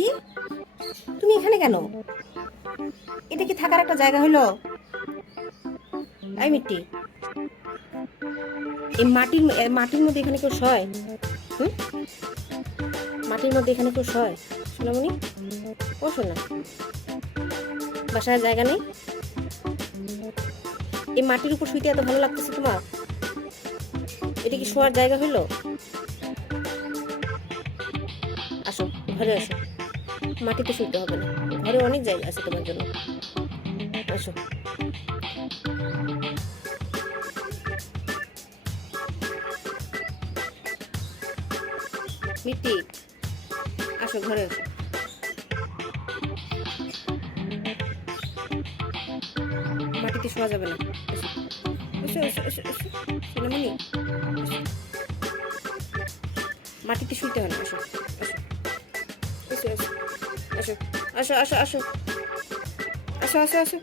মিটি, তুমি এখানে কেন? এটা কি থাকার একটা জায়গা হলো? এই মিটি, এই মাটির মধ্যে এখানে কেউ শয়? হুম, মাটির মধ্যে এখানে কেউ শয়? সোনামণি, ও শোনা, বাসায় জায়গা নেই? এই মাটির উপর শুইতে এত ভালো লাগতেছে তোমার? এটা কি শোয়ার জায়গা হইলো? আসো, ঘরে আসো। মাটিতে শুইতে হবে না, ঘরে অনেক জায়গা আছে তোমার জন্য। আসো। মিটি, আসো, ঘরে আসো। মাটিতে শোয়া যাবে না। এসো এসো এসো এসো, সোনামণি, এসো। মাটিতে শুইতে হয় না, আসো আসো এসো এসো এসো, আসো আসো আসো আসো আসো আসো।